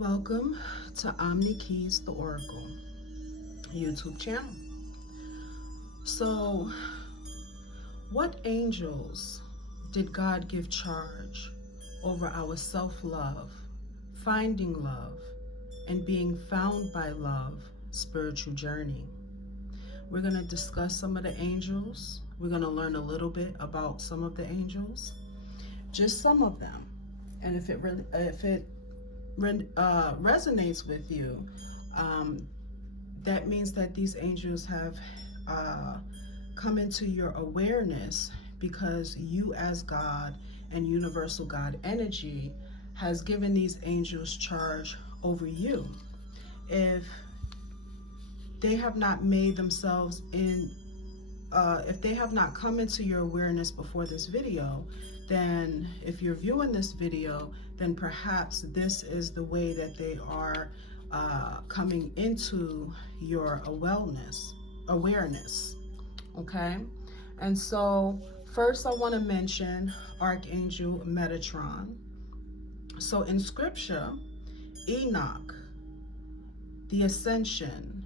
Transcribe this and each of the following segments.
Welcome to Omni Keys the Oracle YouTube channel. So, what angels did God give charge over our self-love, finding love, and being found by love spiritual journey? We're going to discuss some of the angels. We're going to learn a little bit about some of the angels, just some of them. And if it resonates with you, that means that these angels have come into your awareness because you as God and universal God energy has given these angels charge over you. If they have not made themselves if they have not come into your awareness before this video, then if you're viewing this video, then perhaps this is the way that they are coming into your awareness, okay? And so first I want to mention Archangel Metatron. So in scripture, Enoch, the ascension,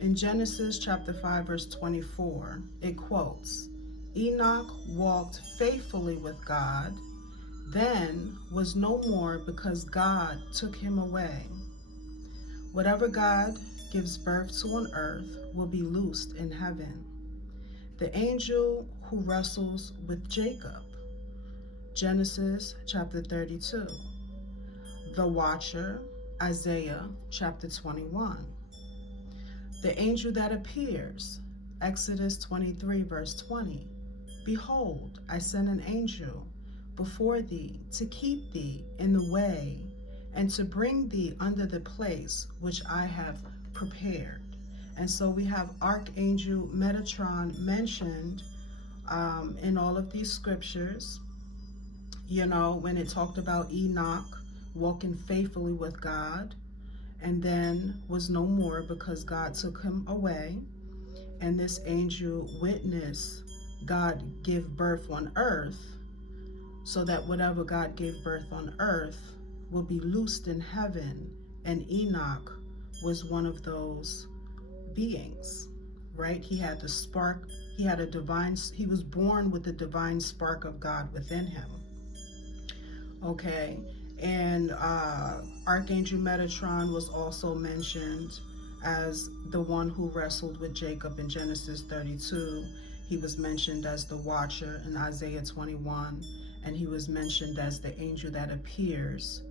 in Genesis chapter 5 verse 24, it quotes, Enoch walked faithfully with God, then was no more because God took him away. Whatever God gives birth to on earth will be loosed in heaven. The angel who wrestles with Jacob, Genesis chapter 32. The watcher, Isaiah chapter 21. The angel that appears, Exodus 23 verse 20. Behold, I send an angel before thee to keep thee in the way and to bring thee under the place which I have prepared. And so we have Archangel Metatron mentioned in all of these scriptures. You know, when it talked about Enoch walking faithfully with God, and then was no more because God took him away. And this angel witnessed God give birth on earth, so that whatever God gave birth on earth will be loosed in heaven. And Enoch was one of those beings, right? He had the spark, he was born with the divine spark of God within him. Okay. And Archangel Metatron was also mentioned as the one who wrestled with Jacob in Genesis 32. He was mentioned as the watcher in Isaiah 21. And he was mentioned as the angel that appears.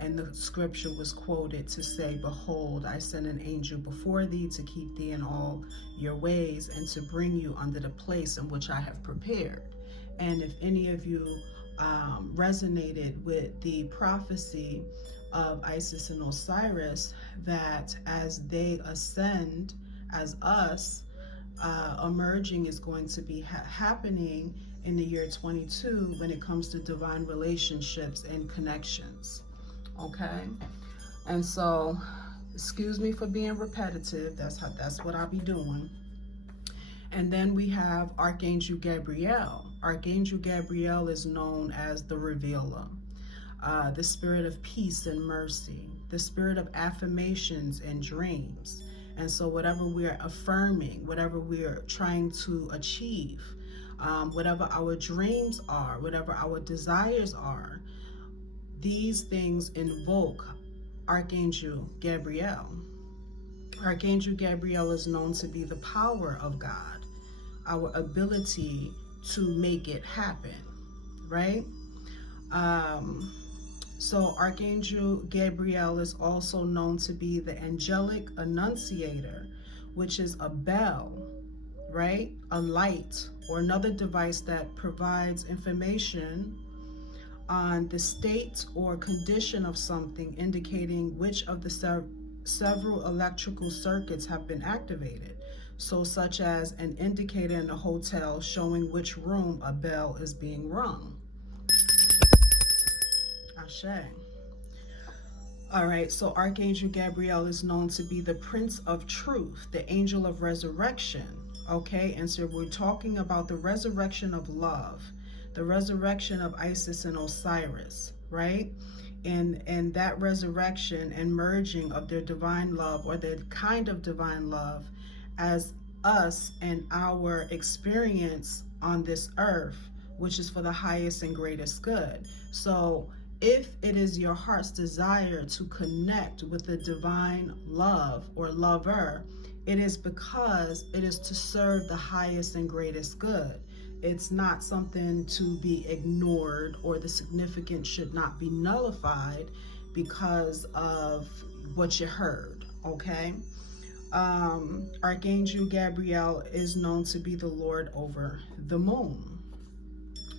And the scripture was quoted to say, behold, I send an angel before thee to keep thee in all your ways and to bring you under the place in which I have prepared. And if any of you resonated with the prophecy of Isis and Osiris, that as they ascend as us, emerging is going to be happening in the year 22 when it comes to divine relationships and connections. Okay, and so excuse me for being repetitive. That's what I'll be doing. And then we have Archangel Gabrielle. Archangel Gabrielle is known as the revealer, the spirit of peace and mercy, the spirit of affirmations and dreams. And so whatever we're affirming, whatever we're trying to achieve, whatever our dreams are, whatever our desires are, these things invoke Archangel Gabrielle. Archangel Gabrielle is known to be the power of God, our ability to make it happen, right? So Archangel Gabrielle is also known to be the angelic annunciator, which is a bell, right? A light or another device that provides information on the state or condition of something, indicating which of the several electrical circuits have been activated. So such as an indicator in a hotel showing which room a bell is being rung. Ashe. All right, so Archangel Gabrielle is known to be the Prince of Truth, the angel of resurrection. Okay, and so we're talking about the resurrection of love, the resurrection of Isis and Osiris, right? and that resurrection and merging of their divine love, or the kind of divine love, as us and our experience on this earth, which is for the highest and greatest good. So if it is your heart's desire to connect with the divine love or lover, it is because it is to serve the highest and greatest good. It's not something to be ignored, or the significance should not be nullified because of what you heard, okay? Archangel Gabrielle is known to be the Lord over the moon,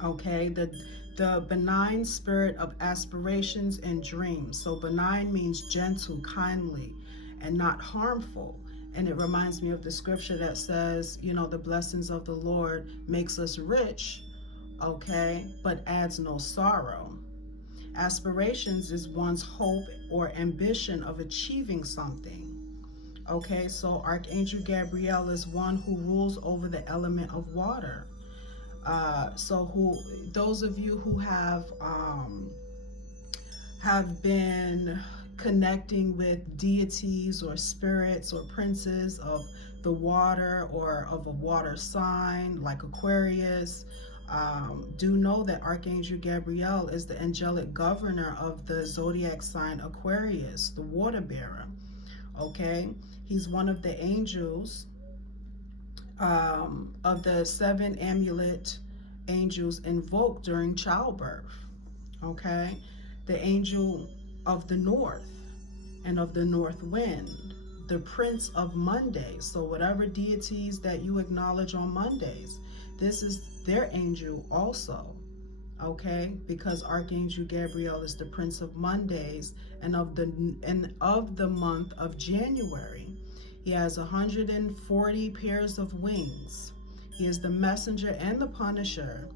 okay? The benign spirit of aspirations and dreams. So benign means gentle, kindly, and not harmful. And it reminds me of the scripture that says, you know, the blessings of the Lord makes us rich, okay, but adds no sorrow. Aspirations is one's hope or ambition of achieving something. Okay, so Archangel Gabrielle is one who rules over the element of water. Those of you who have been connecting with deities or spirits or princes of the water, or of a water sign like Aquarius, do know that Archangel Gabrielle is the angelic governor of the zodiac sign Aquarius, the water bearer. Okay, he's one of the angels of the 7 amulet angels invoked during childbirth. Okay, the angel of the north and of the north wind, the prince of Mondays. So whatever deities that you acknowledge on Mondays, this is their angel also, okay? Because Archangel Gabrielle is the prince of Mondays and of the month of January. He has 140 pairs of wings. He is the messenger and the punisher,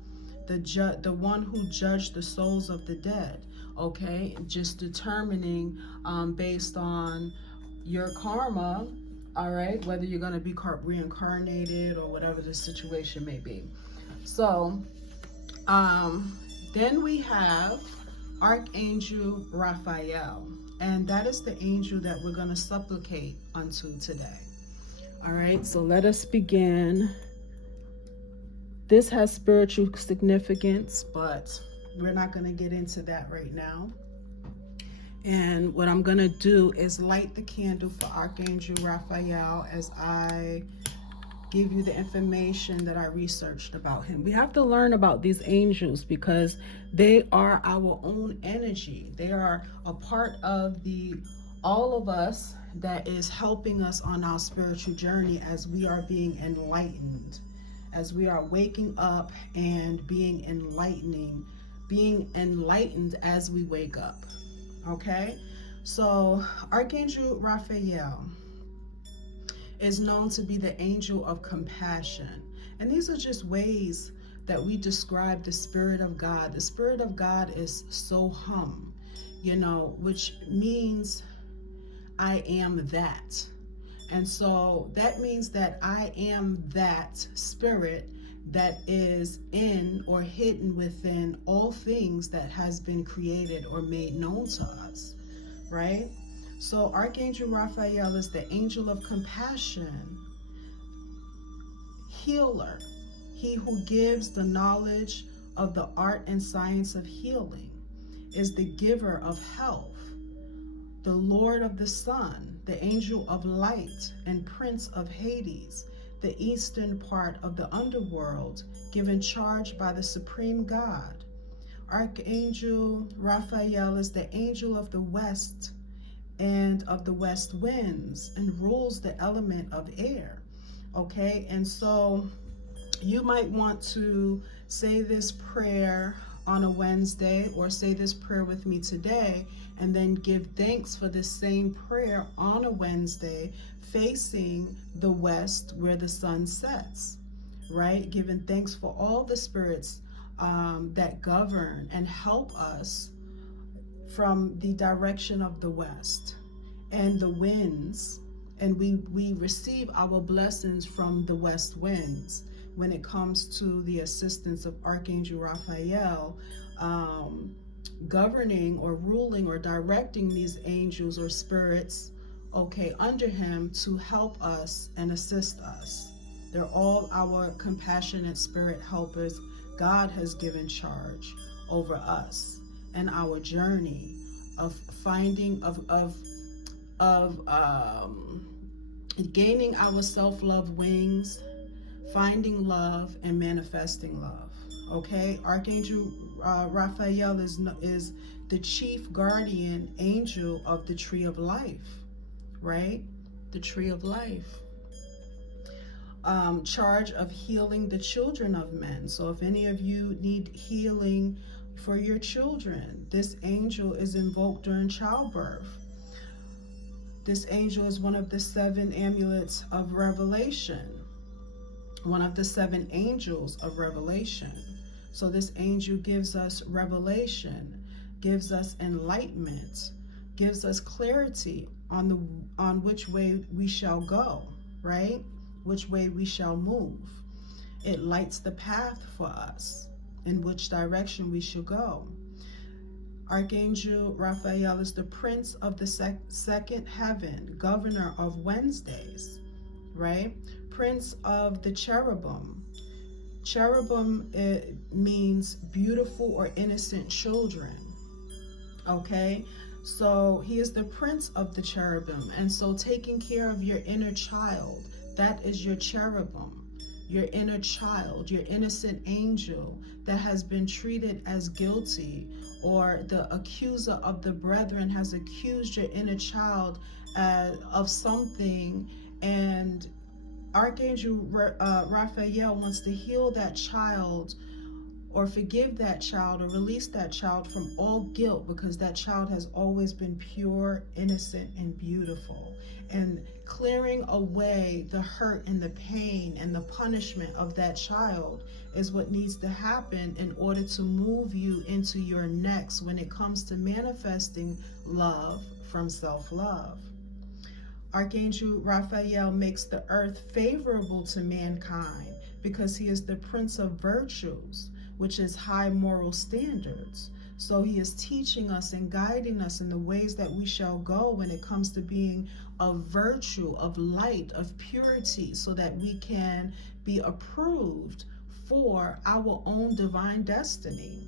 the one who judged the souls of the dead. Okay, just determining based on your karma, all right, whether you're going to be reincarnated or whatever the situation may be. So then we have Archangel Raphael, and that is the angel that we're going to supplicate unto today. All right, so let us begin. This has spiritual significance, but we're not going to get into that right now. And what I'm going to do is light the candle for Archangel Raphael as I give you the information that I researched about him. We have to learn about these angels because they are our own energy. They are a part of all of us that is helping us on our spiritual journey as we are being enlightened, as we are waking up and being enlightened as we wake up. Okay, so Archangel Raphael is known to be the angel of compassion, and these are just ways that we describe the Spirit of God. The Spirit of God is Soham, you know, which means I am that. And so that means that I am that spirit that is in or hidden within all things that has been created or made known to us, right? So Archangel Raphael is the angel of compassion, healer, he who gives the knowledge of the art and science of healing, is the giver of health, the Lord of the sun, the angel of light and prince of Hades, the eastern part of the underworld, given charge by the supreme God. Archangel Raphael is the angel of the west and of the west winds and rules the element of air. Okay, and so you might want to say this prayer on a Wednesday, or say this prayer with me today, and then give thanks for the same prayer on a Wednesday facing the west where the sun sets, right? Giving thanks for all the spirits that govern and help us from the direction of the west and the winds, and we receive our blessings from the west winds when it comes to the assistance of Archangel Raphael governing or ruling or directing these angels or spirits, okay, under him to help us and assist us. They're all our compassionate spirit helpers. God has given charge over us and our journey of finding, of gaining our self-love wings, finding love, and manifesting love. Okay, Archangel Raphael is the chief guardian angel of the tree of life, right? The tree of life. Charge of healing the children of men. So if any of you need healing for your children, this angel is invoked during childbirth. This angel is one of the 7 amulets of Revelation, one of the 7 angels of Revelation. So this angel gives us revelation, gives us enlightenment, gives us clarity on which way we shall go, right? Which way we shall move. It lights the path for us in which direction we should go. Archangel Raphael is the prince of the second heaven, governor of Wednesdays, right? Prince of the cherubim. Cherubim, it means beautiful or innocent children, okay? So he is the prince of the cherubim. And so taking care of your inner child, that is your cherubim, your inner child, your innocent angel that has been treated as guilty, or the accuser of the brethren has accused your inner child of something, and Archangel Raphael wants to heal that child or forgive that child or release that child from all guilt, because that child has always been pure, innocent, and beautiful. And clearing away the hurt and the pain and the punishment of that child is what needs to happen in order to move you into your next when it comes to manifesting love from self-love. Archangel Raphael makes the earth favorable to mankind because he is the prince of virtues, which is high moral standards. So he is teaching us and guiding us in the ways that we shall go when it comes to being of virtue, of light, of purity, so that we can be approved for our own divine destiny,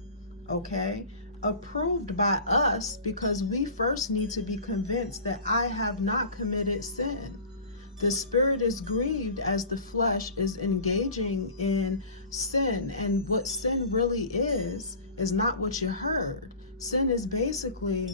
okay? Approved by us because we first need to be convinced that I have not committed sin. The spirit is grieved as the flesh is engaging in sin. And what sin really is not what you heard. Sin is basically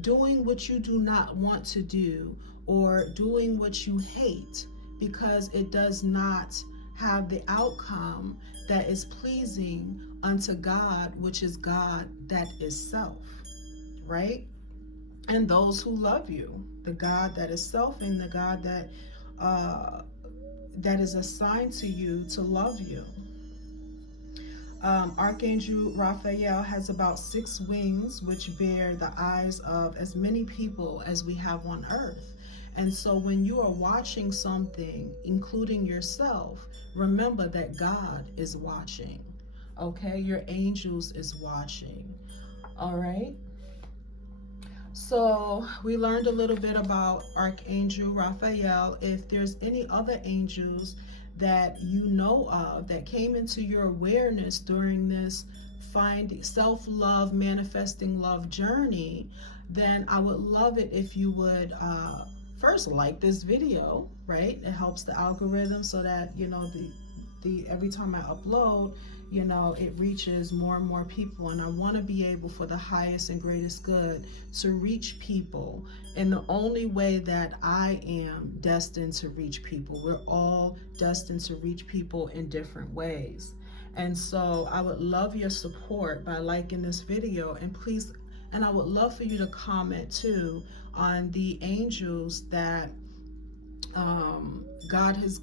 doing what you do not want to do, or doing what you hate because it does not have the outcome that is pleasing unto God, which is God that is self, right? And those who love you, the God that is self and the God that is assigned to you to love you. Archangel Raphael has about 6 wings, which bear the eyes of as many people as we have on earth. And so when you are watching something, including yourself, remember that God is watching, okay? Your angels is watching, all right? So we learned a little bit about Archangel Raphael. If there's any other angels that you know of that came into your awareness during this find self-love, manifesting love journey, then I would love it if you would first like this video, right? It helps the algorithm so that, you know, the every time I upload, you know, it reaches more and more people. And I want to be able, for the highest and greatest good, to reach people in the only way that I am destined to reach people. We're all destined to reach people in different ways. And so I would love your support by liking this video, and please, and I would love for you to comment too on the angels that God has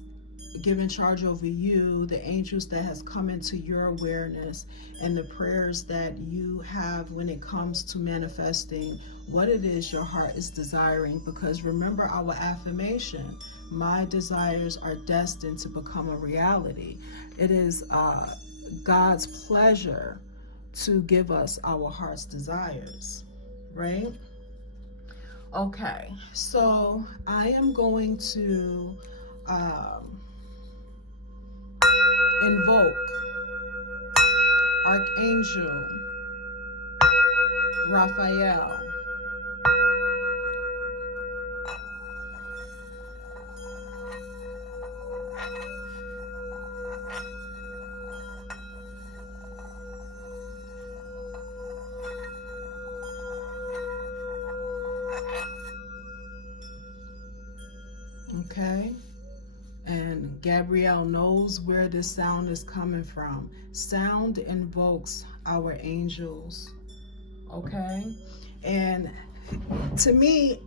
given charge over you, the angels that has come into your awareness, and the prayers that you have when it comes to manifesting what it is your heart is desiring. Because remember our affirmation, my desires are destined to become a reality. It is God's pleasure to give us our heart's desires, right? Okay, so I am going to invoke Archangel Raphael. Okay, and Gabrielle knows where this sound is coming from. Sound invokes our angels, okay? And to me,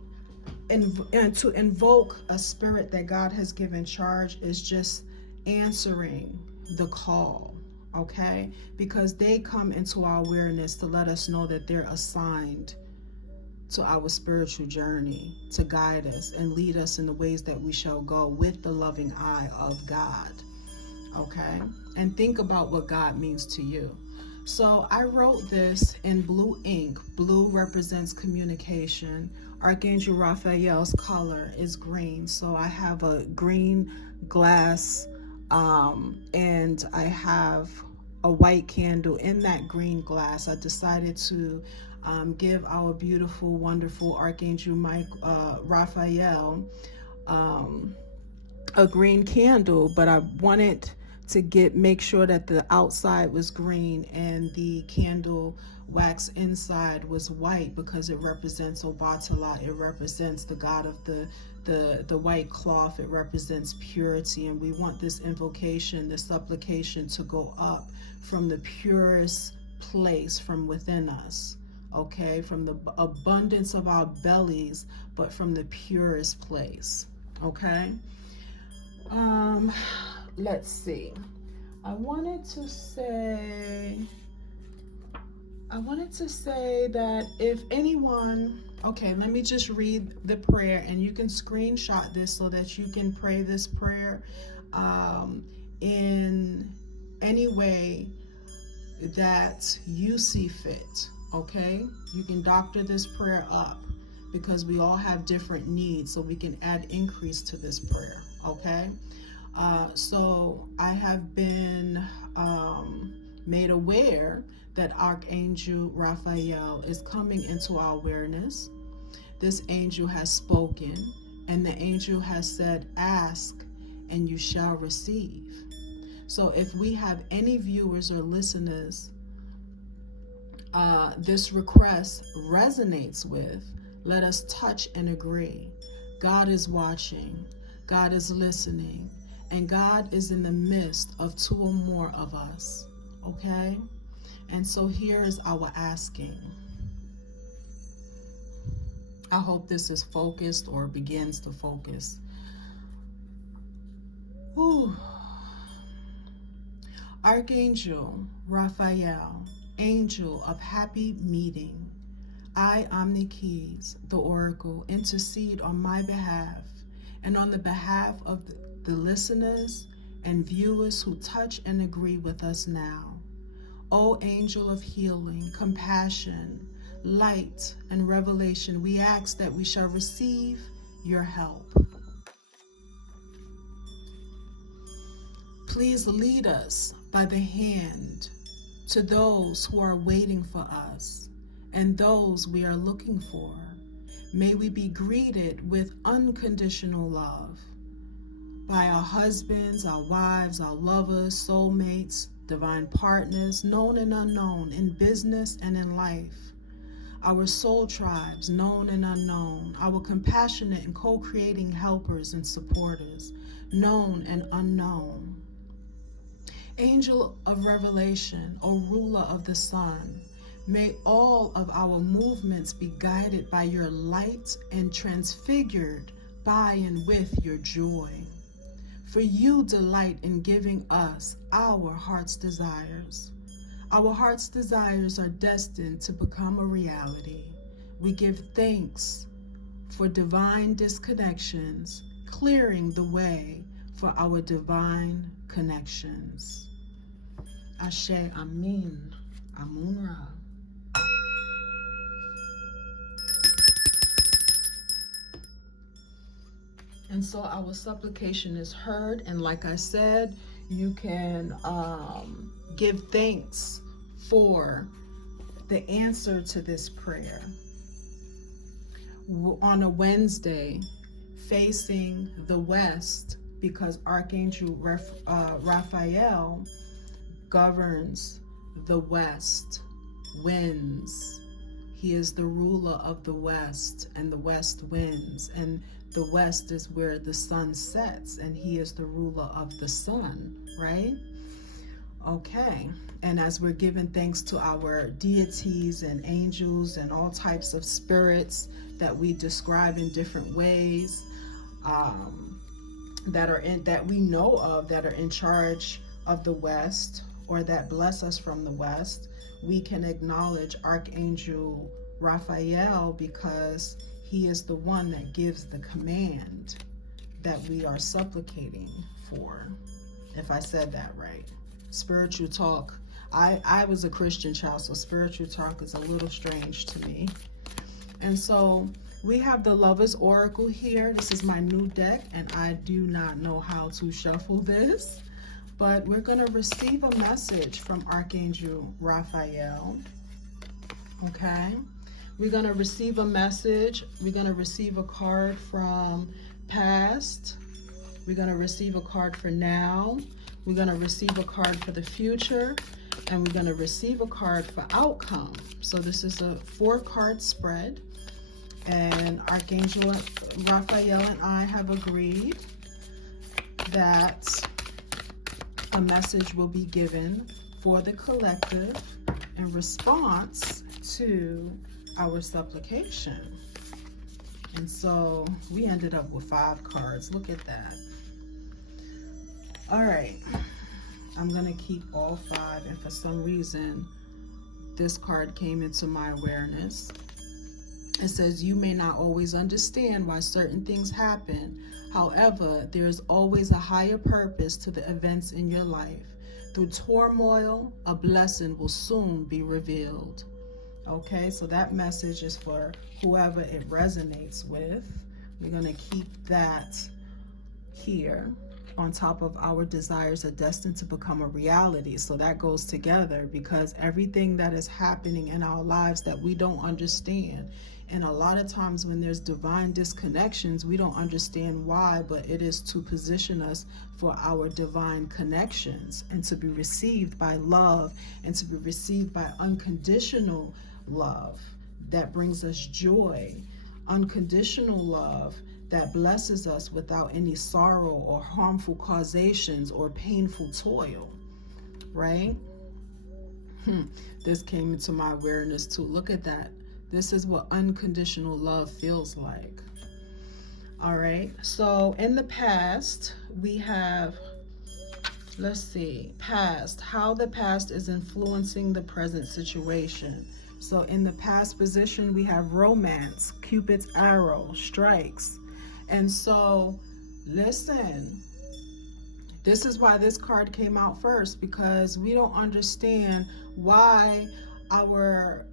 and to invoke a spirit that God has given charge is just answering the call, okay? Because they come into our awareness to let us know that they're assigned to our spiritual journey, to guide us and lead us in the ways that we shall go with the loving eye of God, okay? And think about what God means to you. So I wrote this in blue ink. Blue represents communication. Archangel Raphael's color is green. So I have a green glass and I have a white candle in that green glass. I decided to give our beautiful, wonderful Archangel Raphael a green candle, but I wanted to make sure that the outside was green and the candle wax inside was white, because it represents Obatala. It represents the god of the white cloth. It represents purity, and we want this invocation, this supplication, to go up from the purest place from within us, okay, from the abundance of our bellies, but from the purest place, okay? Let's see. I wanted to say that if anyone, okay, let me just read the prayer, and you can screenshot this so that you can pray this prayer in any way that you see fit, okay? You can doctor this prayer up, because we all have different needs, so we can add increase to this prayer, okay? So I have been made aware that Archangel Raphael is coming into our awareness. This angel has spoken, and the angel has said, ask and you shall receive. So if we have any viewers or listeners this request resonates with, let us touch and agree. God is watching, God is listening, and God is in the midst of two or more of us, okay? And so here is our asking. I hope this is focused or begins to focus. Ooh. Archangel Raphael, angel of happy meeting, I, Omni-Keys, the Oracle, intercede on my behalf and on the behalf of the listeners and viewers who touch and agree with us now. O angel of healing, compassion, light, and revelation, we ask that we shall receive your help. Please lead us by the hand to those who are waiting for us and those we are looking for. May we be greeted with unconditional love by our husbands, our wives, our lovers, soulmates, divine partners, known and unknown, in business and in life, our soul tribes, known and unknown, our compassionate and co-creating helpers and supporters, known and unknown. Angel of revelation, O ruler of the sun, may all of our movements be guided by your light and transfigured by and with your joy. For you delight in giving us our heart's desires. Our heart's desires are destined to become a reality. We give thanks for divine disconnections, clearing the way for our divine connections. Ashe, Amin. Amun-Ra. And so our supplication is heard. And like I said, you can give thanks for the answer to this prayer. On a Wednesday, facing the west, because Archangel Raphael governs the west winds. He is the ruler of the west and the west winds. And the west is where the sun sets, and he is the ruler of the sun, right? Okay. And as we're giving thanks to our deities and angels and all types of spirits that we describe in different ways, that we know of, that are in charge of the West, or that bless us from the West, we can acknowledge Archangel Raphael, because he is the one that gives the command that we are supplicating for, if I said that right. Spiritual talk. I was a Christian child, so spiritual talk is a little strange to me. And so we have the Lover's Oracle here. This is my new deck, and I do not know how to shuffle this, but we're going to receive a message from Archangel Raphael. Okay? We're going to receive a message. We're going to receive a card from past. We're going to receive a card for now. We're going to receive a card for the future. And we're going to receive a card for outcome. So this is a 4-card spread. And Archangel Raphael and I have agreed that a message will be given for the collective in response to our supplication. And so we ended up with 5 cards. Look at that. All right. I'm going to keep all 5. And for some reason, this card came into my awareness. It says, you may not always understand why certain things happen. However, there is always a higher purpose to the events in your life. Through turmoil, a blessing will soon be revealed. Okay, so that message is for whoever it resonates with. We're going to keep that here on top of our desires are destined to become a reality. So that goes together, because everything that is happening in our lives that we don't understand, and a lot of times when there's divine disconnections, we don't understand why, but it is to position us for our divine connections and to be received by love and to be received by unconditional love that brings us joy, unconditional love that blesses us without any sorrow or harmful causations or painful toil, right? This came into my awareness too. Look at that. This is what unconditional love feels like. All right. So in the past, we have, let's see, past, how the past is influencing the present situation. So in the past position, we have romance, Cupid's arrow, strikes. And so, listen, this is why this card came out first, because we don't understand why our,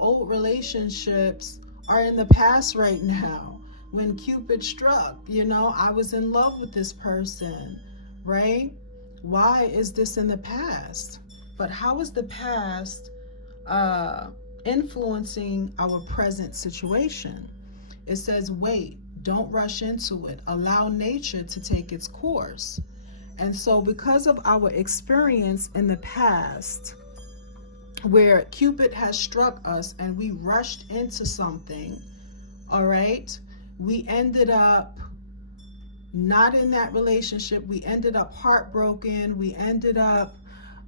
old relationships are in the past right now. When Cupid struck, I was in love with this person, right? Why is this in the past? But how is the past influencing our present situation? It says, wait. Don't rush into it. Allow nature to take its course. And so because of our experience in the past, where Cupid has struck us and we rushed into something, all right, we ended up not in that relationship. We ended up heartbroken. We ended up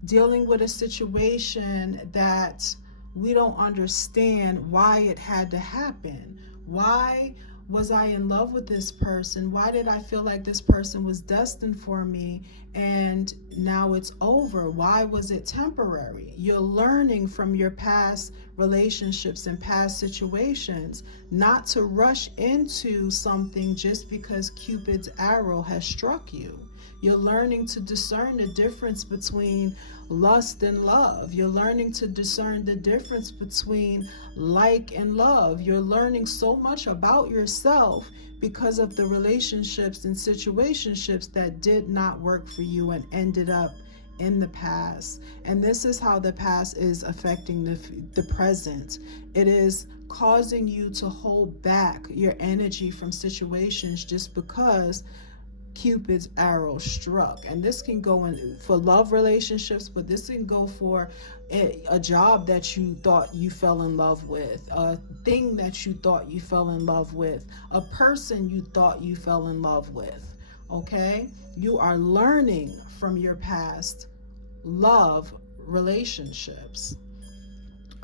dealing with a situation that we don't understand why it had to happen. Why was I in love with this person? Why did I feel like this person was destined for me and now it's over? Why was it temporary? You're learning from your past relationships and past situations not to rush into something just because Cupid's arrow has struck you. You're learning to discern the difference between lust and love. You're learning to discern the difference between like and love. You're learning so much about yourself because of the relationships and situationships that did not work for you and ended up in the past. And this is how the past is affecting the present. It is causing you to hold back your energy from situations just because Cupid's arrow struck. And this can go in for love relationships, but this can go for a job that you thought you fell in love with, a thing that you thought you fell in love with, a person you thought you fell in love with. Okay? You are learning from your past love relationships.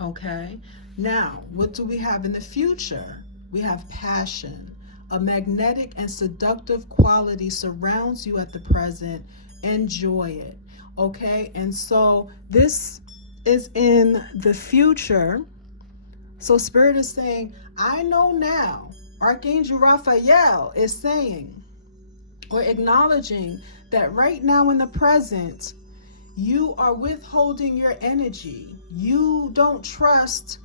Okay? Now, what do we have in the future? We have passion. A magnetic and seductive quality surrounds you at the present. Enjoy it. Okay? And so this is in the future. So Spirit is saying, I know now. Archangel Raphael is saying or acknowledging that right now in the present, you are withholding your energy. You don't trust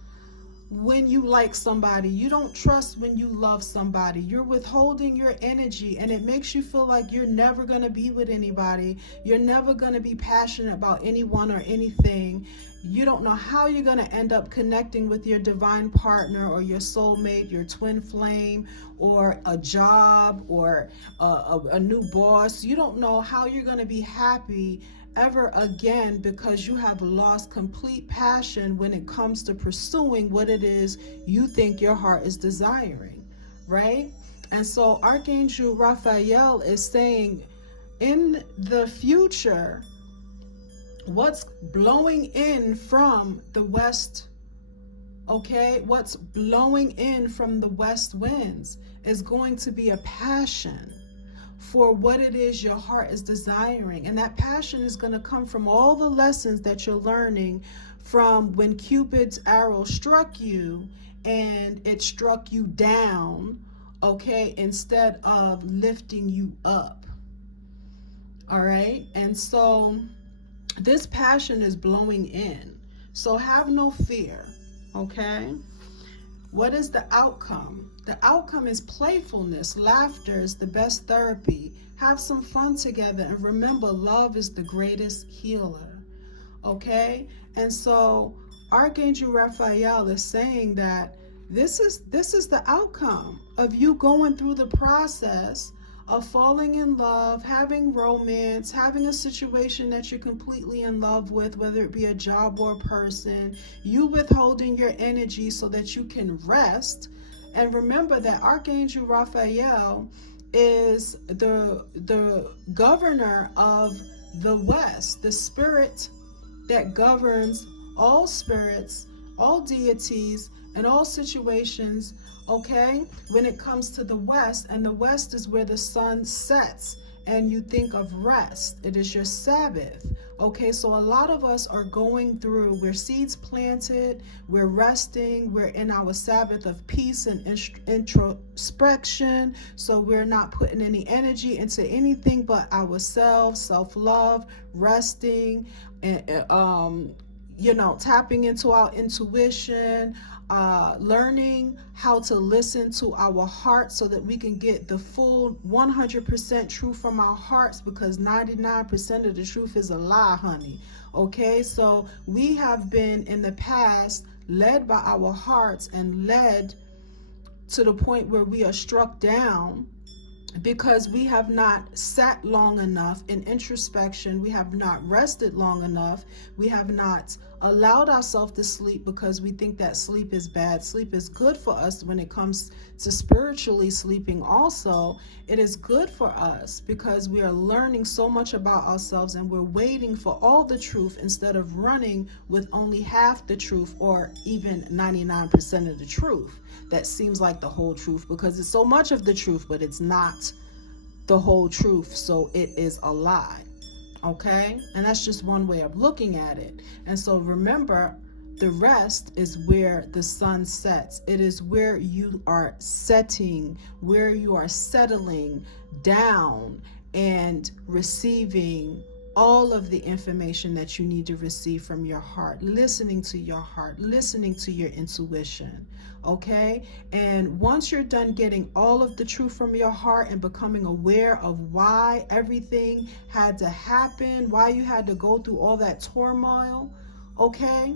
when you like somebody. You don't trust when you love somebody. You're withholding your energy, and it makes you feel like you're never going to be with anybody. You're never going to be passionate about anyone or anything. You don't know how you're going to end up connecting with your divine partner or your soulmate, your twin flame, or a job or a new boss. You don't know how you're going to be happy ever again because you have lost complete passion when it comes to pursuing what it is you think your heart is desiring, right? And so Archangel Raphael is saying in the future, what's blowing in from the west, okay, what's blowing in from the west winds is going to be a passion for what it is your heart is desiring. And that passion is going to come from all the lessons that you're learning from when Cupid's arrow struck you and it struck you down, okay, instead of lifting you up. All right. And so this passion is blowing in. So have no fear. Okay. What is the outcome? The outcome is playfulness. Laughter is the best therapy. Have some fun together, and remember, love is the greatest healer. Okay? And so Archangel Raphael is saying that this is the outcome of you going through the process of falling in love, having romance, having a situation that you're completely in love with, whether it be a job or a person, you withholding your energy so that you can rest. And remember that Archangel Raphael is the governor of the West, the spirit that governs all spirits, all deities, and all situations, okay, when it comes to the West. And the West is where the sun sets and you think of rest. It is your Sabbath. Okay, so a lot of us are going through, we're seeds planted, we're resting, we're in our Sabbath of peace and introspection. So we're not putting any energy into anything but ourselves, self-love, resting, and tapping into our intuition, learning how to listen to our heart so that we can get the full 100% truth from our hearts, because 99% of the truth is a lie, honey. Okay, so we have been in the past led by our hearts and led to the point where we are struck down because we have not sat long enough in introspection. We have not rested long enough. We have not allowed ourselves to sleep because we think that sleep is bad. Sleep is good for us when it comes to spiritually sleeping also. It is good for us because we are learning so much about ourselves and we're waiting for all the truth instead of running with only half the truth or even 99% of the truth. That seems like the whole truth because it's so much of the truth, but it's not the whole truth, so it is a lie. Okay, and that's just one way of looking at it. And so remember, the rest is where the sun sets. It is where you are setting, where you are settling down and receiving all of the information that you need to receive from your heart, listening to your heart, listening to your intuition, okay? And once you're done getting all of the truth from your heart and becoming aware of why everything had to happen, why you had to go through all that turmoil, okay?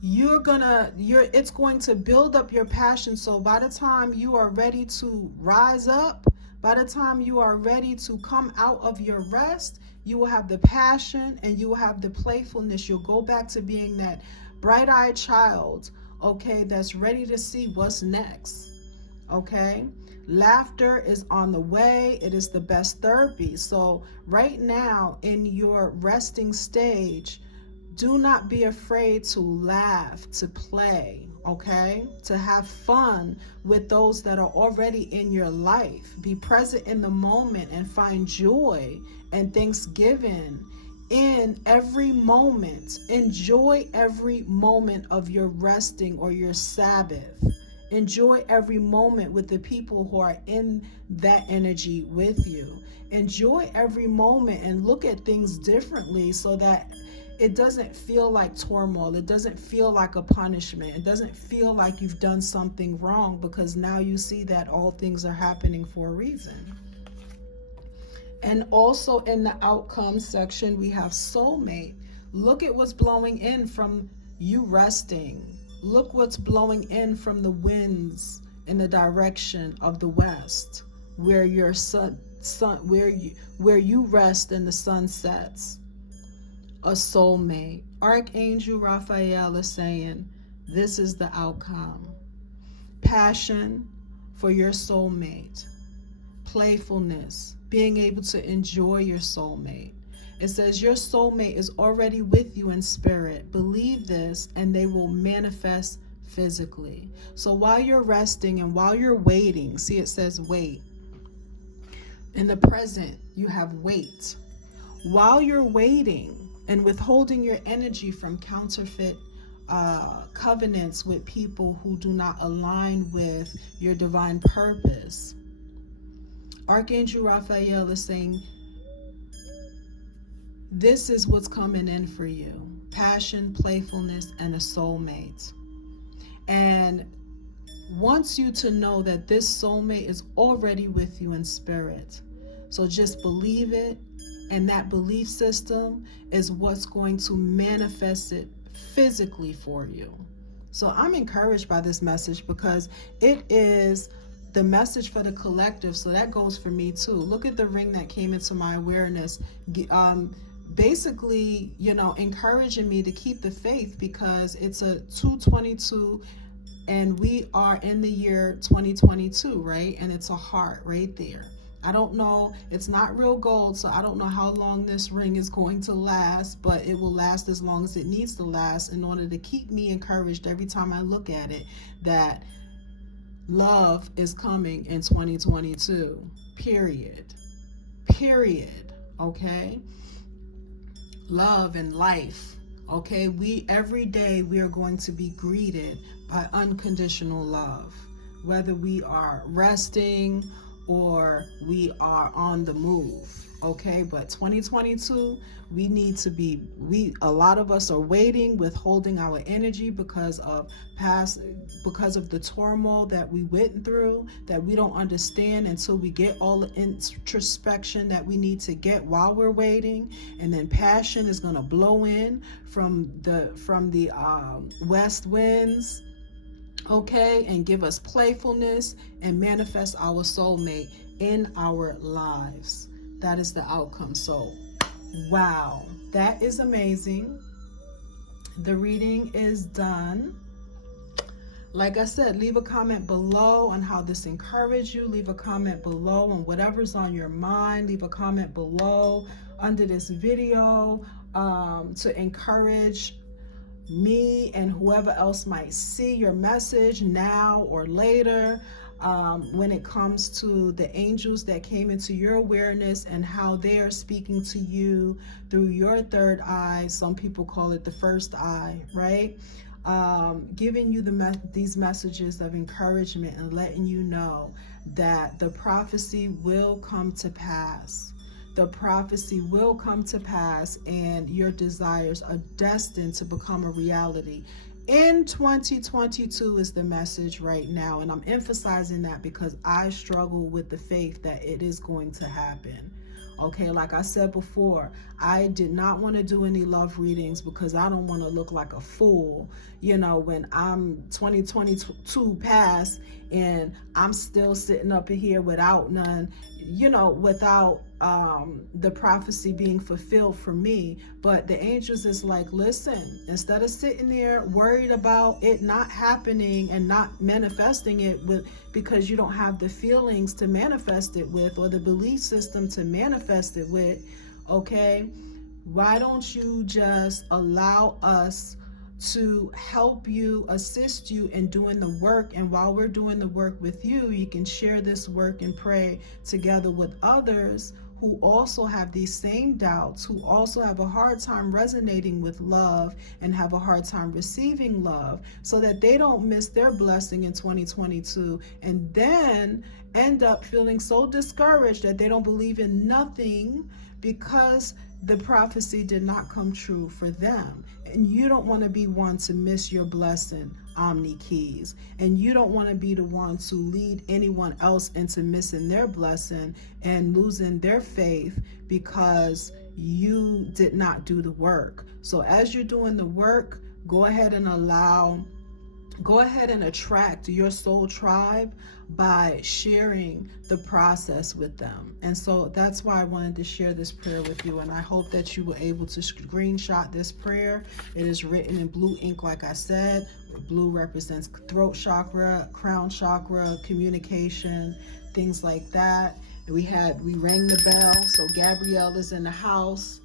It's going to build up your passion. So by the time you are ready to rise up, by the time you are ready to come out of your rest, you will have the passion and you will have the playfulness. You'll go back to being that bright-eyed child, okay, that's ready to see what's next, okay? Laughter is on the way. It is the best therapy. So right now in your resting stage, do not be afraid to laugh, to play, okay? To have fun with those that are already in your life. Be present in the moment and find joy and thanksgiving in every moment. Enjoy every moment of your resting or your Sabbath. Enjoy every moment with the people who are in that energy with you. Enjoy every moment and look at things differently so that it doesn't feel like turmoil. It doesn't feel like a punishment. It doesn't feel like you've done something wrong, because now you see that all things are happening for a reason. And also in the outcome section, we have soulmate. Look at what's blowing in from you resting. Look what's blowing in from the winds in the direction of the west, where your where you rest and the sun sets. A soulmate. Archangel Raphael is saying, this is the outcome. Passion for your soulmate. Playfulness. Being able to enjoy your soulmate. It says your soulmate is already with you in spirit. Believe this and they will manifest physically. So while you're resting and while you're waiting, see, it says wait. In the present, you have wait. While you're waiting and withholding your energy from counterfeit covenants with people who do not align with your divine purpose, Archangel Raphael is saying, this is what's coming in for you. Passion, playfulness, and a soulmate. And wants you to know that this soulmate is already with you in spirit. So just believe it. And that belief system is what's going to manifest it physically for you. So I'm encouraged by this message because it is the message for the collective. So that goes for me too. Look at the ring that came into my awareness. Basically, encouraging me to keep the faith, because it's a 222 and we are in the year 2022, right? And it's a heart right there. I don't know, it's not real gold, so I don't know how long this ring is going to last, but it will last as long as it needs to last in order to keep me encouraged every time I look at it, that love is coming in 2022, period, okay? Love and life, okay? Every day we are going to be greeted by unconditional love, whether we are resting or we are on the move, okay? But 2022, we need to be, a lot of us are waiting, withholding our energy because of the turmoil that we went through, that we don't understand until we get all the introspection that we need to get while we're waiting. And then passion is gonna blow in from the west winds, okay, and give us playfulness and manifest our soulmate in our lives. That is the outcome. So, wow, that is amazing. The reading is done. Like I said, leave a comment below on how this encouraged you. Leave a comment below on whatever's on your mind. Leave a comment below under this video to encourage me and whoever else might see your message now or later, when it comes to the angels that came into your awareness and how they are speaking to you through your third eye. Some people call it the first eye, right? giving you these messages of encouragement and letting you know that the prophecy will come to pass. The prophecy will come to pass, and your desires are destined to become a reality. In 2022 is the message right now, and I'm emphasizing that because I struggle with the faith that it is going to happen. Okay, like I said before, I did not want to do any love readings because I don't want to look like a fool, you know, when I'm 2022 past and I'm still sitting up in here without none, you know, without the prophecy being fulfilled for me. But the angels is like, listen, instead of sitting there worried about it not happening and not manifesting it because you don't have the feelings to manifest it with, or the belief system to manifest it with, okay, why don't you just allow us to help you, assist you in doing the work? And while we're doing the work with you, you can share this work and pray together with others who also have these same doubts, who also have a hard time resonating with love and have a hard time receiving love, so that they don't miss their blessing in 2022 and then end up feeling so discouraged that they don't believe in nothing because the prophecy did not come true for them. And you don't want to be one to miss your blessing, Omni Keys. And you don't want to be the one to lead anyone else into missing their blessing and losing their faith because you did not do the work. So as you're doing the work, go ahead and attract your soul tribe by sharing the process with them. And so that's why I wanted to share this prayer with you, and I hope that you were able to screenshot this prayer. It is written in blue ink, like I said. Blue represents throat chakra, crown chakra, communication, things like that. We rang the bell, so Gabrielle is in the house.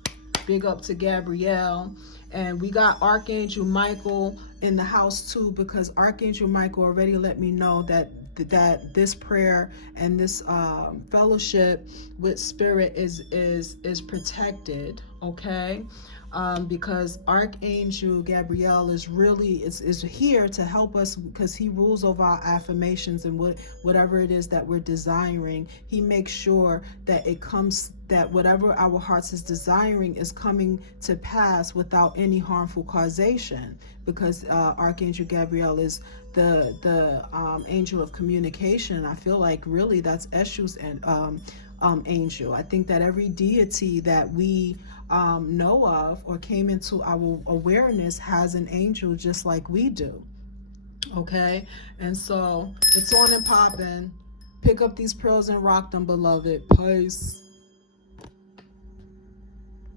Big up to Gabrielle. And we got Archangel Michael in the house too, because Archangel Michael already let me know that this prayer and this fellowship with spirit is protected, okay? Because Archangel Gabrielle is here to help us, because he rules over our affirmations and whatever it is that we're desiring. He makes sure that that whatever our hearts is desiring is coming to pass without any harmful causation, because Archangel Gabrielle is the angel of communication. I feel like really that's Eshu's angel. I think that every deity that we know of or came into our awareness has an angel just like we do. Okay, and so it's on and popping. Pick up these pearls and rock them, beloved. Peace.